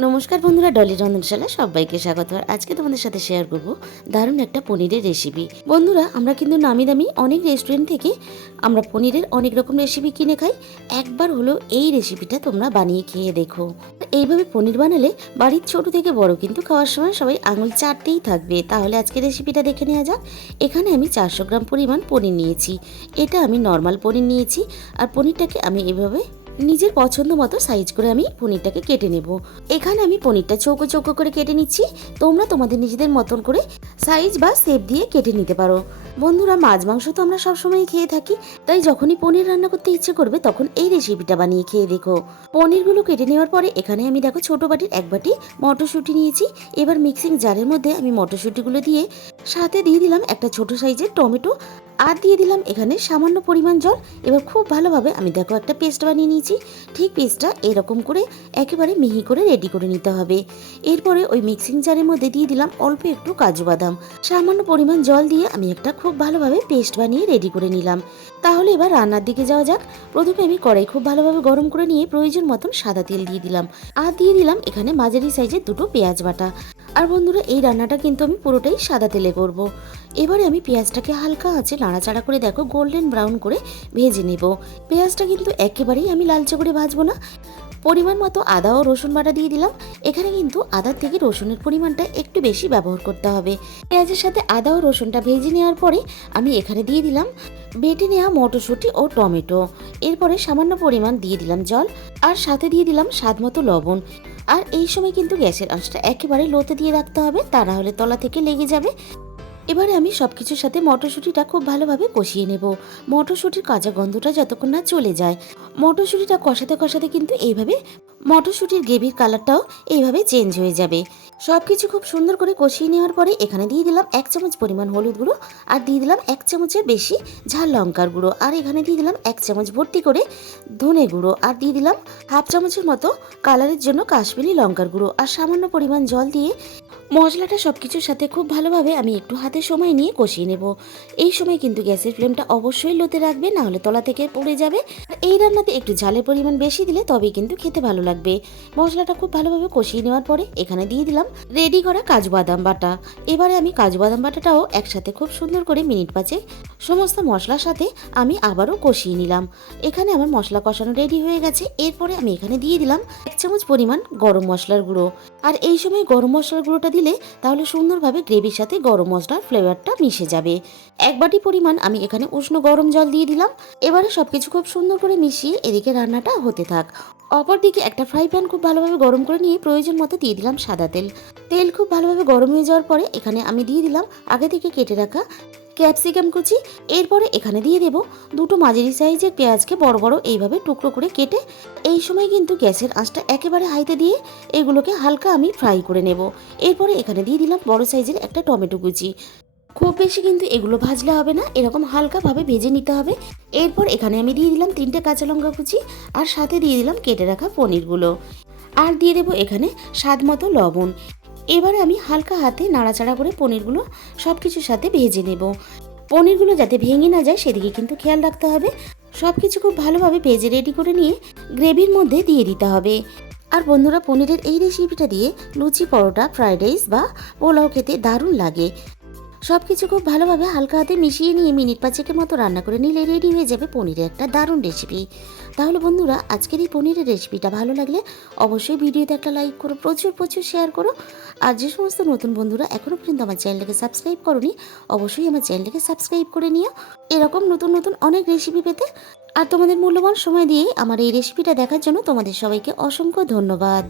নমস্কার বন্ধুরা, ডলি রন্ধনশালা সবাইকে স্বাগত। আর আজকে তোমাদের সাথে শেয়ার করব দারুণ একটা পনিরের রেসিপি। বন্ধুরা, আমরা কিন্তু নামি দামি অনেক রেস্টুরেন্ট থেকে আমরা পনিরের অনেক রকম রেসিপি কিনে খাই। একবার হলো এই রেসিপিটা তোমরা বানিয়ে খেয়ে দেখো। এইভাবে পনির বানালে বাড়ির ছোট থেকে বড় কিন্তু খাওয়ার সময় সবাই আঙুল চাটতেই থাকবে। তাহলে আজকে রেসিপিটা দেখে নেওয়া যাক। এখানে আমি 400 গ্রাম পরিমাণ পনির নিয়েছি। এটা আমি নর্মাল পনির নিয়েছি। আর পনিরটাকে আমি এভাবে নিজের পছন্দ মতো সাইজ করে আমি পনিরটাকে কেটে নেব। এখানে আমি পনিরটা চৌকো চৌকো করে কেটে নিচ্ছি। তোমরা তোমাদের নিজেদের মতন করে সাইজ বা শেপ দিয়ে কেটে নিতে পারো। বন্ধুরা, মাছ মাংস তো আমরা সবসময় খেয়ে থাকি, তাই যখনই পনির রান্না করতে ইচ্ছে করবে তখন এই রেসিপিটা বানিয়ে খেয়ে দেখো। পনিরগুলো কেটে নেওয়ার পরে এখানে আমি দেখো ছোট বাটির 1 বাটি মটরশুঁটি নিয়েছি। এবার মিক্সিং জারের মধ্যে আমি মটরশুঁটিগুলো দিয়ে সাথে দিয়ে দিলাম একটা ছোট সাইজের টমেটো, আর দিয়ে দিলাম এখানে সামান্য পরিমাণ জল। এবার খুব ভালোভাবে আমি দেখো একটা পেস্ট বানিয়ে নিয়েছি। ঠিক পেস্টটা এরকম করে একেবারে মিহি করে রেডি করে নিতে হবে। এরপরে ওই মিক্সিং জারের মধ্যে দিয়ে দিলাম অল্প একটু কাজু বাদাম। সামান্য পরিমাণ জল দিয়ে আমি একটা খুব ভালোভাবে পেস্ট বানিয়ে রেডি করে নিলাম। তাহলে এবার রান্নার দিকে যাওয়া যাক। প্রথমে আমি কড়াই খুব ভালোভাবে গরম করে নিয়ে প্রয়োজন মতন সাদা তেল দিয়ে দিলাম। আর দিয়ে দিলাম এখানে মাঝারি সাইজের 2টো পেঁয়াজ বাটা। আর বন্ধুরা, এই রান্নাটা কিন্তু আমি পুরোটাই সাদা তেলে করব। এবারে আমি পেঁয়াজটাকে হালকা আঁচে নাড়াচাড়া করে দেখো গোল্ডেন ব্রাউন করে ভেজে নেব। পেঁয়াজটা কিন্তু একেবারেই আমি লালচে করে ভাজবো না। পরিমাণ মতো আদা ও রসুন বাটা দিয়ে দিলাম। এখানে কিন্তু আদার থেকে রসুনের পরিমাণটা একটু বেশি ব্যবহার করতে হবে। পেঁয়াজের সাথে আদা ও রসুনটা ভেজে নেওয়ার পরে আমি এখানে দিয়ে দিলাম বেটে নেওয়া মটরশুঁটি ও টমেটো। এরপরে সামান্য পরিমাণ দিয়ে দিলাম জল, আর সাথে দিয়ে দিলাম স্বাদ মতো লবণ। আর এই সময় কিন্তু গ্যাসের আঁচটা একেবারে লোতে দিয়ে রাখতে হবে, তা না হলে তলা থেকে লেগে যাবে। এবারে আমি সবকিছুর সাথে মটরশুঁটিটা খুব ভালোভাবে কষিয়ে নেব। মটরশুঁটির কাঁচা গন্ধটা যতক্ষণ না চলে যায়। মটরশুঁটিটা কষাতে কষাতে কিন্তু এইভাবে মটরশুঁটির গ্রেভির কালারটাও এইভাবে চেঞ্জ হয়ে যাবে। সব কিছু খুব সুন্দর করে কষিয়ে নেওয়ার পরে এখানে দিয়ে দিলাম 1 চামচ পরিমাণ হলুদ গুঁড়ো, আর দিয়ে দিলাম 1 চামচের বেশি ঝাল লঙ্কার গুঁড়ো, আর এখানে দিয়ে দিলাম 1 চামচ ভর্তি করে ধনে গুঁড়ো, আর দিয়ে দিলাম 1/2 চামচের মতো কালারের জন্য কাশ্মীরি লঙ্কার গুঁড়ো, আর সামান্য পরিমাণ জল দিয়ে মশলাটা সবকিছুর সাথে খুব ভালোভাবে আমি একটু হাতে সময় নিয়ে কষিয়ে নেব। এই সময় কিন্তু গ্যাসের ফ্লেমটা অবশ্যই লোতে রাখবে, না হলে তলা থেকে পড়ে যাবে। আর এই রান্নাতে একটু ঝালের পরিমাণ বেশি দিলে তবেই কিন্তু খেতে ভালো লাগবে। মশলাটা খুব ভালোভাবে কষিয়ে নেওয়ার পরে এখানে দিয়ে দিলাম রেডি করা কাজু বাদাম বাটা। এবারে আমি কাজু বাদাম বাটাটাও একসাথে খুব সুন্দর করে মিনিট 5 সমস্ত মশলার সাথে আমি আবারও কষিয়ে নিলাম। এখানে আমার মশলা কষানো রেডি হয়ে গেছে। এরপরে আমি এখানে দিয়ে দিলাম 1 চামচ পরিমাণ গরম মশলার গুঁড়ো। আর এই সময় গরম মশলার গুঁড়োটা দিলে তাহলে সুন্দরভাবে গ্রেভির সাথে গরম মশলার ফ্লেভারটা মিশে যাবে। 1 বাটি পরিমাণ আমি এখানে উষ্ণ গরম জল দিয়ে দিলাম। এবারে সবকিছু খুব সুন্দর করে মিশিয়ে এদিকে রান্নাটা হতে থাক। অপরদিকে একটা ফ্রাই প্যান খুব ভালোভাবে গরম করে নিয়ে প্রয়োজন মতো দিয়ে দিলাম সাদা তেল। তেল খুব ভালোভাবে গরম হয়ে যাওয়ার পরে এখানে আমি দিয়ে দিলাম আগে থেকে কেটে রাখা ক্যাপসিকাম কুচি। এরপরে এখানে দিয়ে দেব 2টো মাঝারি সাইজের পেঁয়াজকে বড় বড় এইভাবে টুকরো করে কেটে। এই সময় কিন্তু গ্যাসের আঁচটা একেবারে হাইতে দিয়ে এগুলোকে হালকা আমি ফ্রাই করে নেব। এরপরে এখানে দিয়ে দিলাম বড় সাইজের একটা টমেটো কুচি। খুব বেশি কিন্তু এগুলো ভাজলে হবে না, এরকম হালকাভাবে ভেজে নিতে হবে। এরপর এখানে আমি দিয়ে দিলাম 3টে কাঁচা লঙ্কা কুচি, আর সাথে দিয়ে দিলাম কেটে রাখা পনিরগুলো, আর দিয়ে দেবো এখানে স্বাদ মতো লবণ। এবারে আমি হালকা হাতে নাড়াচাড়া করে পনিরগুলো সব কিছুর সাথে ভেজে নেব। পনিরগুলো যাতে ভেঙে না যায় সেদিকে কিন্তু খেয়াল রাখতে হবে। সব কিছু খুব ভালোভাবে ভেজে রেডি করে নিয়ে গ্রেভির মধ্যে দিয়ে দিতে হবে। আর বন্ধুরা, পনিরের এই রেসিপিটা দিয়ে লুচি, পরোটা, ফ্রাইড রাইস বা পোলাও খেতে দারুণ লাগে। সব কিছু খুব ভালোভাবে হালকা হাতে মিশিয়ে নিয়ে মিনিট 5 মতো রান্না করে নিলে রেডি হয়ে যাবে পনিরের একটা দারুণ রেসিপি। তাহলে বন্ধুরা, আজকের এই পনিরের রেসিপিটা ভালো লাগলে অবশ্যই ভিডিওতে একটা লাইক করো, প্রচুর প্রচুর শেয়ার করো। আর যে সমস্ত নতুন বন্ধুরা এখনও পর্যন্ত আমার চ্যানেলটাকে সাবস্ক্রাইব করোনি, অবশ্যই আমার চ্যানেলটাকে সাবস্ক্রাইব করে নিও এরকম নতুন নতুন অনেক রেসিপি পেতে। আর তোমাদের মূল্যবান সময় দিয়ে আমার এই রেসিপিটা দেখার জন্য তোমাদের সবাইকে অসংখ্য ধন্যবাদ।